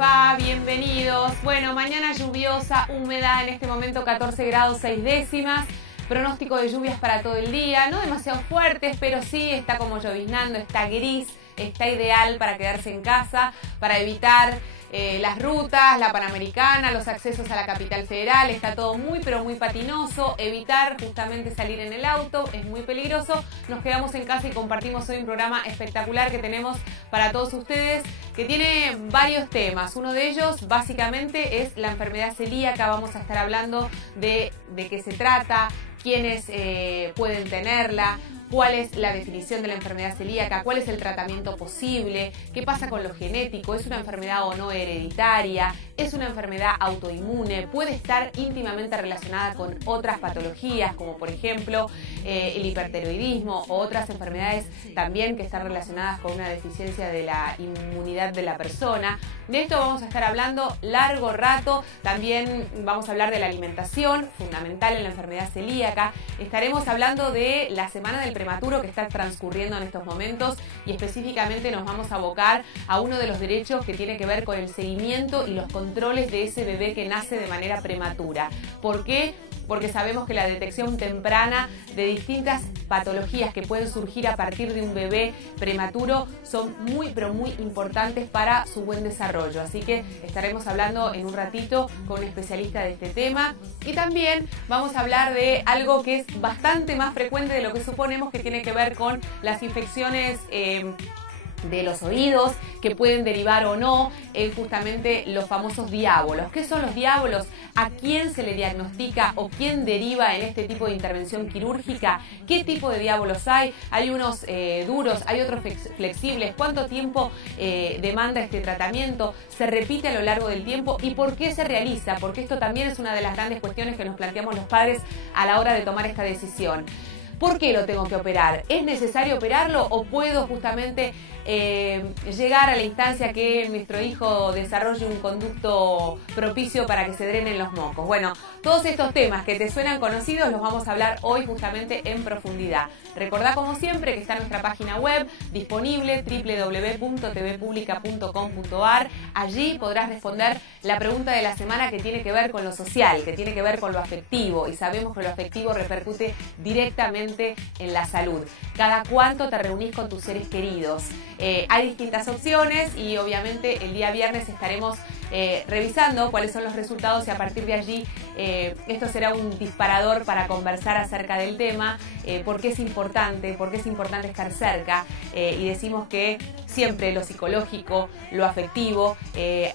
va? Bienvenidos. Bueno, mañana lluviosa, húmeda, en este momento 14 grados 6 décimas. Pronóstico de lluvias para todo el día, no demasiado fuertes, pero sí está como lloviznando, está gris, está ideal para quedarse en casa, para evitar las rutas, la Panamericana, los accesos a la capital federal, está todo muy pero muy patinoso, evitar justamente salir en el auto, es muy peligroso. Nos quedamos en casa y compartimos hoy un programa espectacular que tenemos para todos ustedes, que tiene varios temas. Uno de ellos básicamente es la enfermedad celíaca. Vamos a estar hablando de qué se trata, quiénes pueden tenerla, cuál es la definición de la enfermedad celíaca, cuál es el tratamiento posible, qué pasa con lo genético, es una enfermedad o no hereditaria, es una enfermedad autoinmune, puede estar íntimamente relacionada con otras patologías como por ejemplo el hipertiroidismo o otras enfermedades también que están relacionadas con una deficiencia de la inmunidad de la persona. De esto vamos a estar hablando largo rato. También vamos a hablar de la alimentación, fundamental en la enfermedad celíaca. Estaremos hablando de la semana del prematuro que está transcurriendo en estos momentos y específicamente nos vamos a abocar a uno de los derechos que tiene que ver con el seguimiento y los controles de ese bebé que nace de manera prematura. ¿Por qué? Porque sabemos que la detección temprana de distintas patologías que pueden surgir a partir de un bebé prematuro son muy pero muy importantes para su buen desarrollo. Así que estaremos hablando en un ratito con un especialista de este tema y también vamos a hablar de algo que es bastante más frecuente de lo que suponemos, que tiene que ver con las infecciones de los oídos, que pueden derivar o no en justamente los famosos diábolos. ¿Qué son los diábolos? ¿A quién se le diagnostica o quién deriva en este tipo de intervención quirúrgica? ¿Qué tipo de diábolos hay? Hay unos duros, hay otros flexibles. ¿Cuánto tiempo demanda este tratamiento? ¿Se repite a lo largo del tiempo? ¿Y por qué se realiza? Porque esto también es una de las grandes cuestiones que nos planteamos los padres a la hora de tomar esta decisión. ¿Por qué lo tengo que operar? ¿Es necesario operarlo o puedo justamente llegar a la instancia que nuestro hijo desarrolle un conducto propicio para que se drenen los mocos? Bueno, todos estos temas que te suenan conocidos los vamos a hablar hoy justamente en profundidad. Recordá como siempre que está nuestra página web disponible www.tvpublica.com.ar. Allí podrás responder la pregunta de la semana que tiene que ver con lo social, que tiene que ver con lo afectivo, y sabemos que lo afectivo repercute directamente en la salud. ¿Cada cuánto te reunís con tus seres queridos? Hay distintas opciones y obviamente el día viernes estaremos revisando cuáles son los resultados y a partir de allí esto será un disparador para conversar acerca del tema, por qué es importante estar cerca, y decimos que siempre lo psicológico, lo afectivo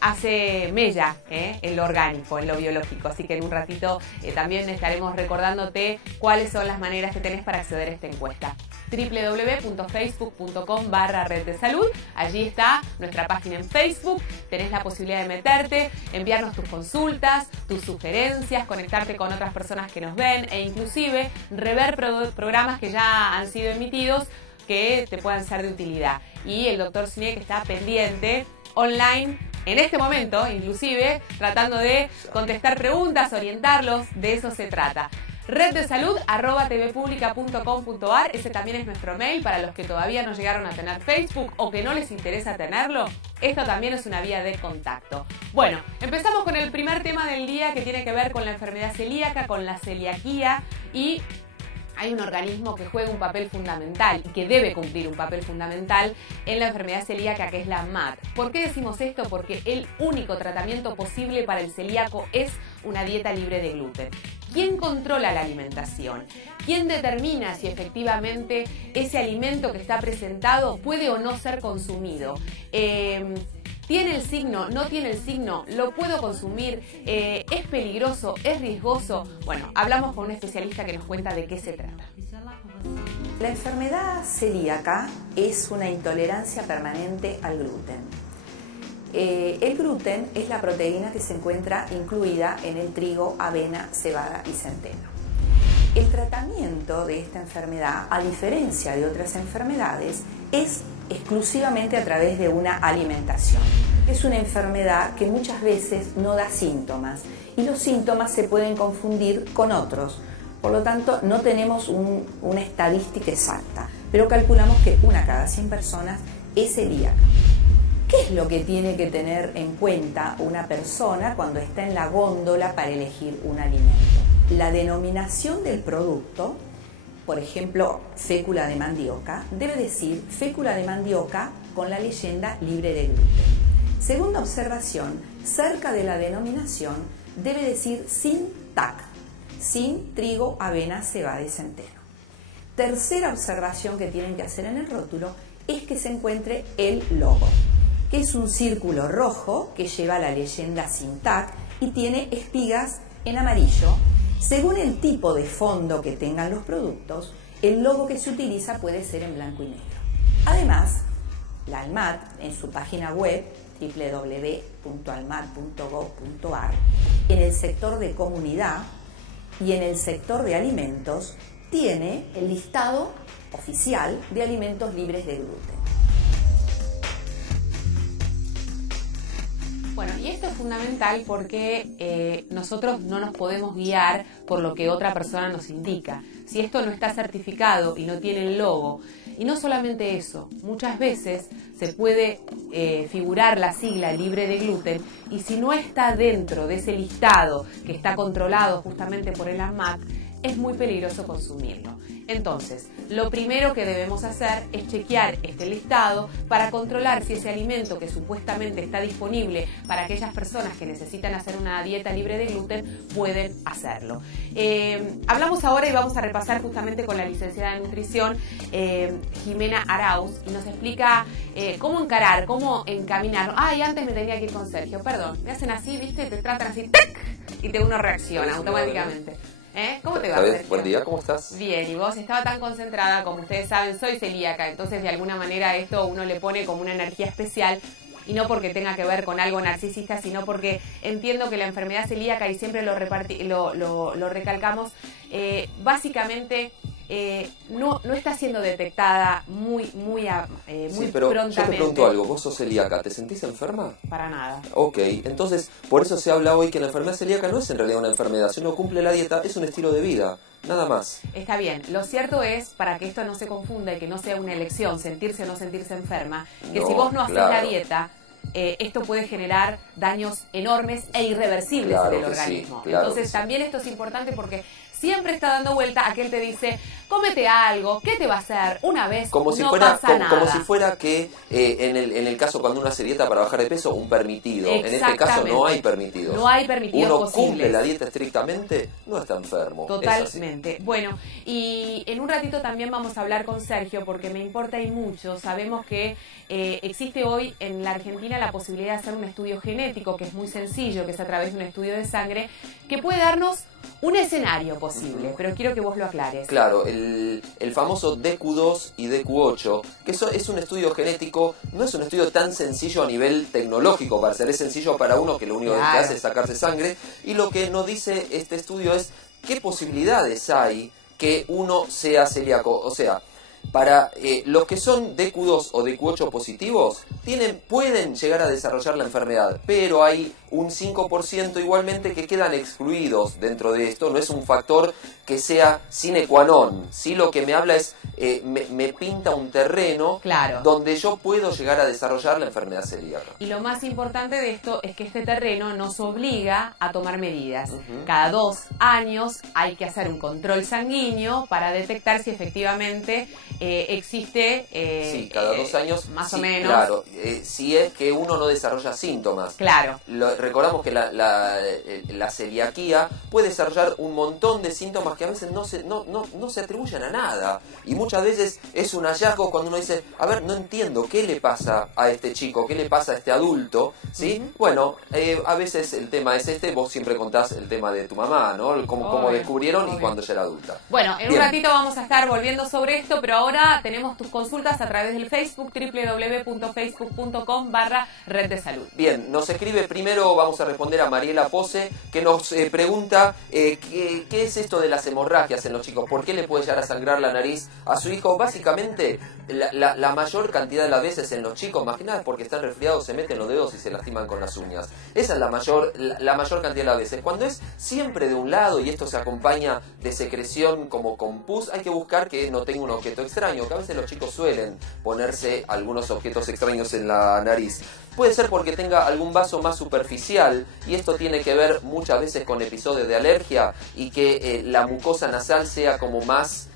hace mella en lo orgánico, en lo biológico, así que en un ratito también estaremos recordándote cuáles son las maneras que tenés para acceder a esta encuesta. www.facebook.com/red de salud, allí está nuestra página en Facebook, tenés la posibilidad de meterte, enviarnos tus consultas, tus sugerencias, conectarte con otras personas que nos ven e inclusive rever programas que ya han sido emitidos que te puedan ser de utilidad. Y el doctor Zuniek está pendiente online en este momento, inclusive tratando de contestar preguntas, orientarlos, de eso se trata. reddesalud@tvpublica.com.ar, ese también es nuestro mail para los que todavía no llegaron a tener Facebook o que no les interesa tenerlo. Esto también es una vía de contacto. Bueno, empezamos con el primer tema del día, que tiene que ver con la enfermedad celíaca, con la celiaquía, y hay un organismo que juega un papel fundamental y que debe cumplir un papel fundamental en la enfermedad celíaca, que es la AMAT. ¿Por qué decimos esto? Porque el único tratamiento posible para el celíaco es una dieta libre de gluten. ¿Quién controla la alimentación? ¿Quién determina si efectivamente ese alimento que está presentado puede o no ser consumido? ¿Tiene el signo? ¿No tiene el signo? ¿Lo puedo consumir? ¿Es peligroso? ¿Es riesgoso? Bueno, hablamos con un especialista que nos cuenta de qué se trata. La enfermedad celíaca es una intolerancia permanente al gluten. El gluten es la proteína que se encuentra incluida en el trigo, avena, cebada y centeno. El tratamiento de esta enfermedad, a diferencia de otras enfermedades, es exclusivamente a través de una alimentación. Es una enfermedad que muchas veces no da síntomas y los síntomas se pueden confundir con otros. Por lo tanto, no tenemos una estadística exacta, pero calculamos que 1 cada 100 personas es celíaca. ¿Qué es lo que tiene que tener en cuenta una persona cuando está en la góndola para elegir un alimento? La denominación del producto, por ejemplo, fécula de mandioca, debe decir fécula de mandioca con la leyenda libre de gluten. Segunda observación, cerca de la denominación debe decir sin TAC, sin trigo, avena, cebada y centeno. Tercera observación que tienen que hacer en el rótulo es que se encuentre el logo, que es un círculo rojo que lleva la leyenda sin TAC y tiene espigas en amarillo. Según el tipo de fondo que tengan los productos, el logo que se utiliza puede ser en blanco y negro. Además, la ANMAT en su página web www.almat.gov.ar, en el sector de comunidad y en el sector de alimentos, tiene el listado oficial de alimentos libres de gluten. Bueno, y esto es fundamental porque nosotros no nos podemos guiar por lo que otra persona nos indica. Si esto no está certificado y no tiene el logo, y no solamente eso, muchas veces se puede figurar la sigla libre de gluten y si no está dentro de ese listado que está controlado justamente por el ANMAT, es muy peligroso consumirlo. Entonces, lo primero que debemos hacer es chequear este listado para controlar si ese alimento que supuestamente está disponible para aquellas personas que necesitan hacer una dieta libre de gluten pueden hacerlo. Hablamos ahora y vamos a repasar justamente con la licenciada de nutrición Jimena Arauz y nos explica cómo encarar, cómo encaminar. Ay, antes me tenía que ir con Sergio, perdón. Me hacen así, ¿viste? Te tratan así, ¡tac! Y uno reacciona automáticamente. ¿Cómo te va, Sergio? Buen día, ¿cómo estás? Bien, y vos estaba tan concentrada, como ustedes saben, soy celíaca, entonces de alguna manera esto uno le pone como una energía especial, y no porque tenga que ver con algo narcisista, sino porque entiendo que la enfermedad celíaca, y siempre lo recalcamos, básicamente no está siendo detectada muy pero prontamente. yo te pregunto algo, vos sos celíaca, ¿te sentís enferma? Para nada. Ok, entonces por eso se habla hoy que la enfermedad celíaca no es en realidad una enfermedad, si uno cumple la dieta es un estilo de vida, nada más. Está bien, lo cierto es, para que esto no se confunda y que no sea una elección, sentirse o no sentirse enferma, que si vos no haces la dieta, esto puede generar daños enormes e irreversibles en el organismo. Sí, claro. Entonces también esto es importante porque siempre está dando vuelta aquel te dice, cómete algo, ¿qué te va a hacer? Una vez como si no fuera, pasa nada. Como si fuera que en el caso cuando uno hace dieta para bajar de peso, un permitido. En este caso no hay permitidos. No hay permitidos uno posibles. Cumple la dieta estrictamente, no está enfermo. Totalmente. Bueno, y en un ratito también vamos a hablar con Sergio porque me importa y mucho. Sabemos que existe hoy en la Argentina la posibilidad de hacer un estudio genético que es muy sencillo, que es a través de un estudio de sangre, que puede darnos un escenario posible, pero quiero que vos lo aclares. Claro, el famoso DQ2 y DQ8, que eso es un estudio genético, no es un estudio tan sencillo a nivel tecnológico para ser, es sencillo para uno que lo único que hace es sacarse sangre, y lo que nos dice este estudio es qué posibilidades hay que uno sea celíaco, o sea, para los que son DQ2 o DQ8 positivos, pueden llegar a desarrollar la enfermedad, pero hay un 5% igualmente que quedan excluidos dentro de esto. No es un factor que sea sine qua non. Sí, lo que me habla es, me pinta un terreno donde yo puedo llegar a desarrollar la enfermedad celíaca. Y lo más importante de esto es que este terreno nos obliga a tomar medidas. Cada 2 años hay que hacer un control sanguíneo para detectar si efectivamente existe... sí, cada 2 años más o menos. Claro, si es que uno no desarrolla síntomas. Claro. Recordamos que la celiaquía puede desarrollar un montón de síntomas que a veces no se atribuyen a nada. Y muchas veces es un hallazgo cuando uno dice, a ver, no entiendo, ¿qué le pasa a este chico? ¿Qué le pasa a este adulto? ¿Sí? Bueno, a veces el tema es vos siempre contás el tema de tu mamá, ¿no? Cómo descubrieron y cuando ya era adulta. Bueno, en un ratito vamos a estar volviendo sobre esto, pero ahora tenemos tus consultas a través del Facebook, www.facebook.com/red de salud. Bien, nos escribe primero, vamos a responder a Mariela Pose, que nos pregunta ¿qué es esto de las hemorragias en los chicos? ¿Por qué le puede llegar a sangrar la nariz a su hijo? Básicamente, la mayor cantidad de las veces en los chicos, más que nada porque están resfriados, se meten los dedos y se lastiman con las uñas. Esa es la mayor cantidad de las veces. Cuando es siempre de un lado y esto se acompaña de secreción como con pus, hay que buscar que no tenga un objeto externo extraño, que a veces los chicos suelen ponerse algunos objetos extraños en la nariz. Puede ser porque tenga algún vaso más superficial, y esto tiene que ver muchas veces con episodios de alergia y que la mucosa nasal sea como más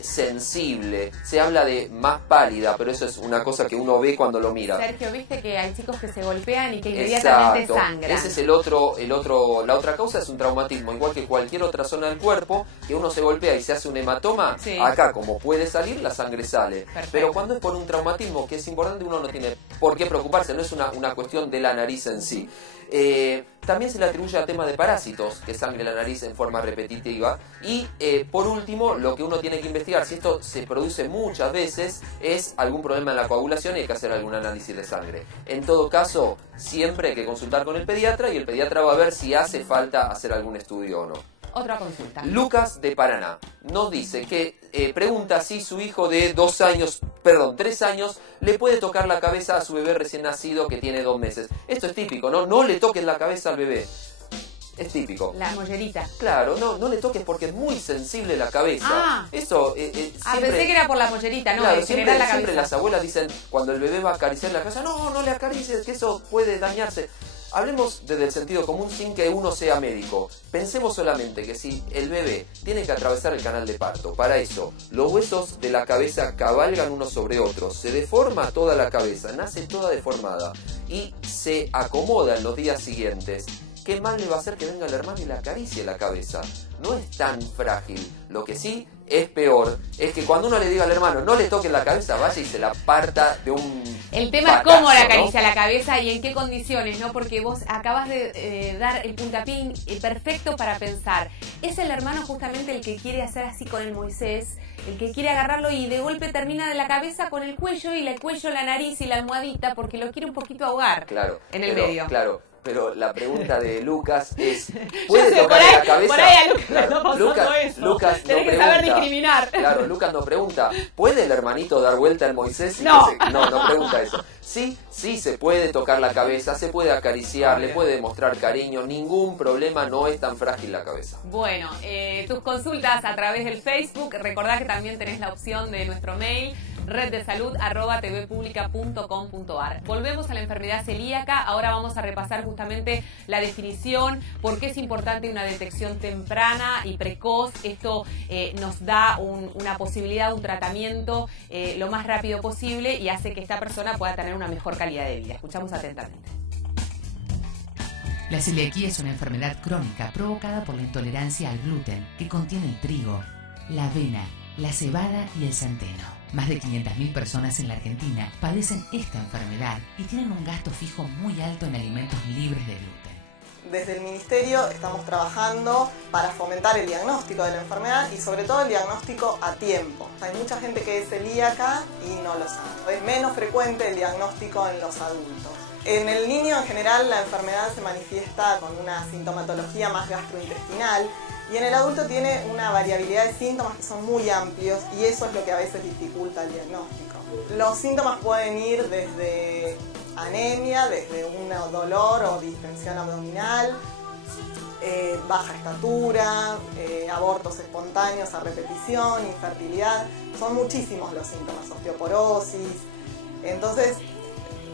sensible. Se habla de más pálida, pero eso es una cosa que uno ve cuando lo mira. Sergio, viste que hay chicos que se golpean y que inmediatamente sangran. Ese es la otra causa es un traumatismo, igual que cualquier otra zona del cuerpo, que uno se golpea y se hace un hematoma, sí. Acá como puede salir, la sangre sale. Perfecto. Pero cuando es por un traumatismo, que es importante, uno no tiene por qué preocuparse, no es una cuestión de la nariz en sí. También se le atribuye a temas de parásitos que sangre la nariz en forma repetitiva. Y por último, lo que uno tiene que investigar, si esto se produce muchas veces, es algún problema en la coagulación y hay que hacer algún análisis de sangre. En todo caso, siempre hay que consultar con el pediatra y el pediatra va a ver si hace falta hacer algún estudio o no. Otra consulta. Lucas de Paraná nos dice que pregunta si su hijo de 3 años le puede tocar la cabeza a su bebé recién nacido que tiene 2 meses. Esto es típico, ¿no? No le toques la cabeza al bebé. Es típico. La mollerita. Claro, no le toques porque es muy sensible la cabeza. Eso siempre, pensé que era por la mollerita, no, claro, en general la cabeza. Siempre las abuelas dicen, cuando el bebé va a acariciar la cabeza, no le acaricies, que eso puede dañarse. Hablemos desde el sentido común sin que uno sea médico. Pensemos solamente que si el bebé tiene que atravesar el canal de parto, para eso los huesos de la cabeza cabalgan unos sobre otros, se deforma toda la cabeza, nace toda deformada y se acomoda en los días siguientes. ¿Qué mal le va a hacer que venga el hermano y le acaricie la cabeza? No es tan frágil. Lo que sí es peor es que cuando uno le diga al hermano no le toque la cabeza, vaya y se la parta de un El tema patazo, es cómo le acaricia, ¿no? la cabeza y en qué condiciones, ¿no? Porque vos acabas de dar el puntapié perfecto para pensar. Es el hermano justamente el que quiere hacer así con el Moisés, el que quiere agarrarlo y de golpe termina de la cabeza con el cuello y el cuello, la nariz y la almohadita porque lo quiere un poquito ahogar. Claro, en el medio. Claro. Pero la pregunta de Lucas es, ¿puede tocar la cabeza? Por ahí a Lucas claro, no pasó eso. Lucas Tenés no que pregunta, saber discriminar. Claro, Lucas no pregunta, ¿puede el hermanito dar vuelta al Moisés? No. No pregunta eso. Sí se puede tocar la cabeza, se puede acariciar, le puede demostrar cariño, ningún problema, no es tan frágil la cabeza. Bueno, tus consultas a través del Facebook, recordá que también tenés la opción de nuestro mail, reddesalud@tvpublica.com.ar. Volvemos a la enfermedad celíaca. Ahora vamos a repasar justamente la definición, por qué es importante una detección temprana y precoz. Esto nos da una posibilidad, un tratamiento lo más rápido posible y hace que esta persona pueda tener una mejor calidad de vida. Escuchamos atentamente. La celiaquía es una enfermedad crónica provocada por la intolerancia al gluten, que contiene el trigo, la avena, la cebada y el centeno. Más de 500.000 personas en la Argentina padecen esta enfermedad y tienen un gasto fijo muy alto en alimentos libres de gluten. Desde el Ministerio estamos trabajando para fomentar el diagnóstico de la enfermedad y sobre todo el diagnóstico a tiempo. Hay mucha gente que es celíaca y no lo sabe. Es menos frecuente el diagnóstico en los adultos. En el niño en general la enfermedad se manifiesta con una sintomatología más gastrointestinal y en el adulto tiene una variabilidad de síntomas que son muy amplios y eso es lo que a veces dificulta el diagnóstico. Los síntomas pueden ir desde anemia, desde un dolor o distensión abdominal, baja estatura, abortos espontáneos a repetición, infertilidad. Son muchísimos los síntomas, osteoporosis. Entonces,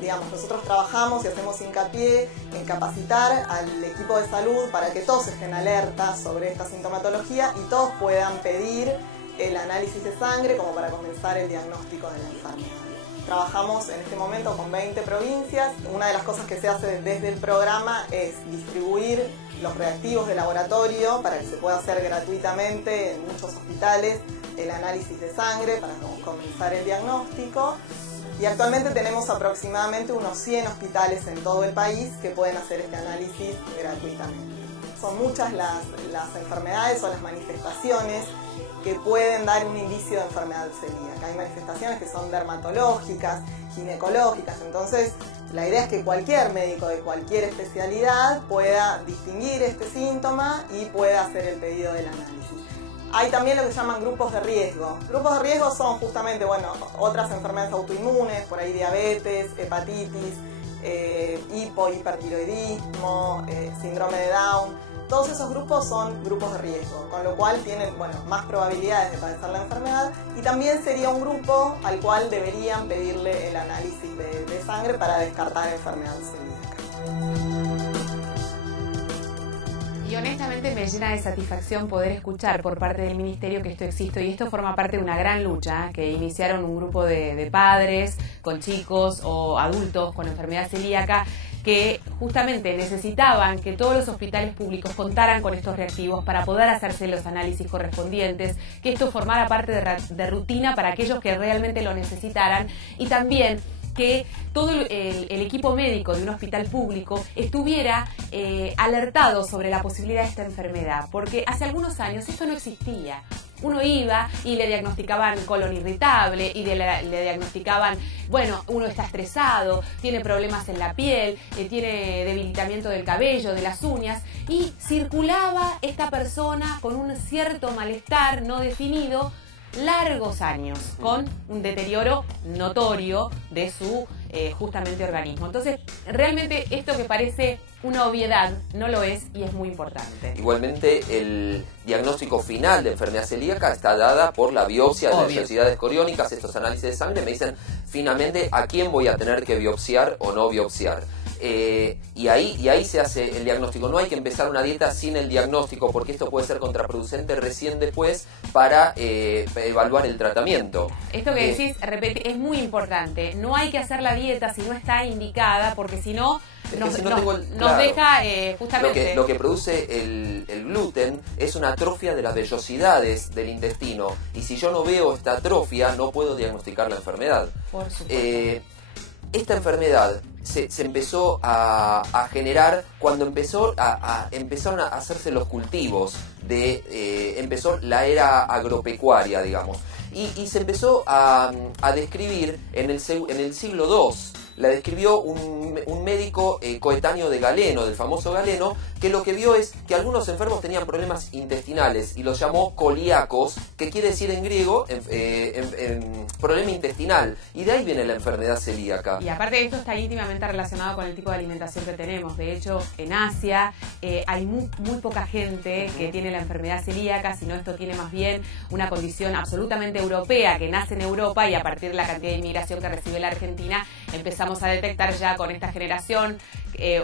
digamos, nosotros trabajamos y hacemos hincapié en capacitar al equipo de salud para que todos estén alertas sobre esta sintomatología y todos puedan pedir el análisis de sangre como para comenzar el diagnóstico de la enfermedad. Trabajamos en este momento con 20 provincias. Una de las cosas que se hace desde el programa es distribuir los reactivos de laboratorio para que se pueda hacer gratuitamente en muchos hospitales el análisis de sangre para comenzar el diagnóstico. Y actualmente tenemos aproximadamente unos 100 hospitales en todo el país que pueden hacer este análisis gratuitamente. Son muchas las enfermedades o las manifestaciones que pueden dar un indicio de enfermedad celíaca. Hay manifestaciones que son dermatológicas, ginecológicas, entonces la idea es que cualquier médico de cualquier especialidad pueda distinguir este síntoma y pueda hacer el pedido del análisis. Hay también lo que se llaman grupos de riesgo. Grupos de riesgo son justamente, otras enfermedades autoinmunes, por ahí diabetes, hepatitis, hipertiroidismo, síndrome de Down. Todos esos grupos son grupos de riesgo, con lo cual tienen más probabilidades de padecer la enfermedad, y también sería un grupo al cual deberían pedirle el análisis de sangre para descartar enfermedad celíaca. Y honestamente me llena de satisfacción poder escuchar por parte del Ministerio que esto existe, y esto forma parte de una gran lucha que iniciaron un grupo de padres con chicos o adultos con enfermedad celíaca que justamente necesitaban que todos los hospitales públicos contaran con estos reactivos para poder hacerse los análisis correspondientes, que esto formara parte de rutina para aquellos que realmente lo necesitaran, y también que todo el equipo médico de un hospital público estuviera alertado sobre la posibilidad de esta enfermedad, porque hace algunos años esto no existía. Uno iba y le diagnosticaban colon irritable y le diagnosticaban, bueno, uno está estresado, tiene problemas en la piel, tiene debilitamiento del cabello, de las uñas, y circulaba esta persona con un cierto malestar no definido largos años, con un deterioro notorio de su justamente organismo. Entonces, realmente esto que parece una obviedad no lo es, y es muy importante. Igualmente, el diagnóstico final de enfermedad celíaca está dada por la biopsia de vellosidades coriónicas. Estos análisis de sangre me dicen finalmente a quién voy a tener que biopsiar o no biopsiar. Y ahí se hace el diagnóstico. No hay que empezar una dieta sin el diagnóstico, porque esto puede ser contraproducente recién después para evaluar el tratamiento. Esto que decís, es muy importante. No hay que hacer la dieta si no está indicada, porque si no nos deja justamente... Lo que produce el gluten es una atrofia de las vellosidades del intestino, y si yo no veo esta atrofia no puedo diagnosticar la enfermedad. Por supuesto. Esta enfermedad se empezó a generar cuando empezaron a hacerse los cultivos, empezó la era agropecuaria, digamos, y se empezó a describir en el siglo II. La describió un médico coetáneo de Galeno, del famoso Galeno, que lo que vio es que algunos enfermos tenían problemas intestinales y los llamó colíacos, que quiere decir en griego problema intestinal, y de ahí viene la enfermedad celíaca. Y aparte de esto está íntimamente relacionado con el tipo de alimentación que tenemos. De hecho, en Asia hay muy poca gente que tiene la enfermedad celíaca, sino esto tiene más bien una condición absolutamente europea, que nace en Europa, y a partir de la cantidad de inmigración que recibe la Argentina empezamos a detectar ya con esta generación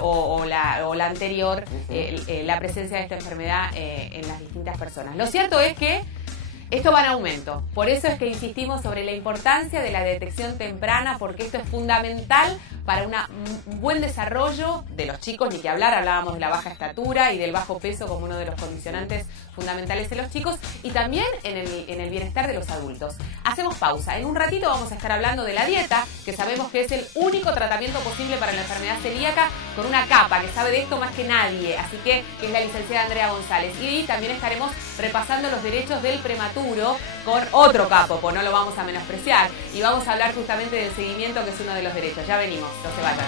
o la anterior la presencia de esta enfermedad en las distintas personas. Lo cierto es que esto va en aumento. Por eso es que insistimos sobre la importancia de la detección temprana, porque esto es fundamental para un buen desarrollo de los chicos, ni que hablar. Hablábamos de la baja estatura y del bajo peso como uno de los condicionantes fundamentales en los chicos, y también en el bienestar de los adultos. Hacemos pausa. En un ratito vamos a estar hablando de la dieta, que sabemos que es el único tratamiento posible para la enfermedad celíaca, con una capa que sabe de esto más que nadie, así que es la licenciada Andrea González. Y también estaremos repasando los derechos del prematuro con otro capo, pues no lo vamos a menospreciar, y vamos a hablar justamente del seguimiento, que es uno de los derechos. Ya venimos, no se vayan.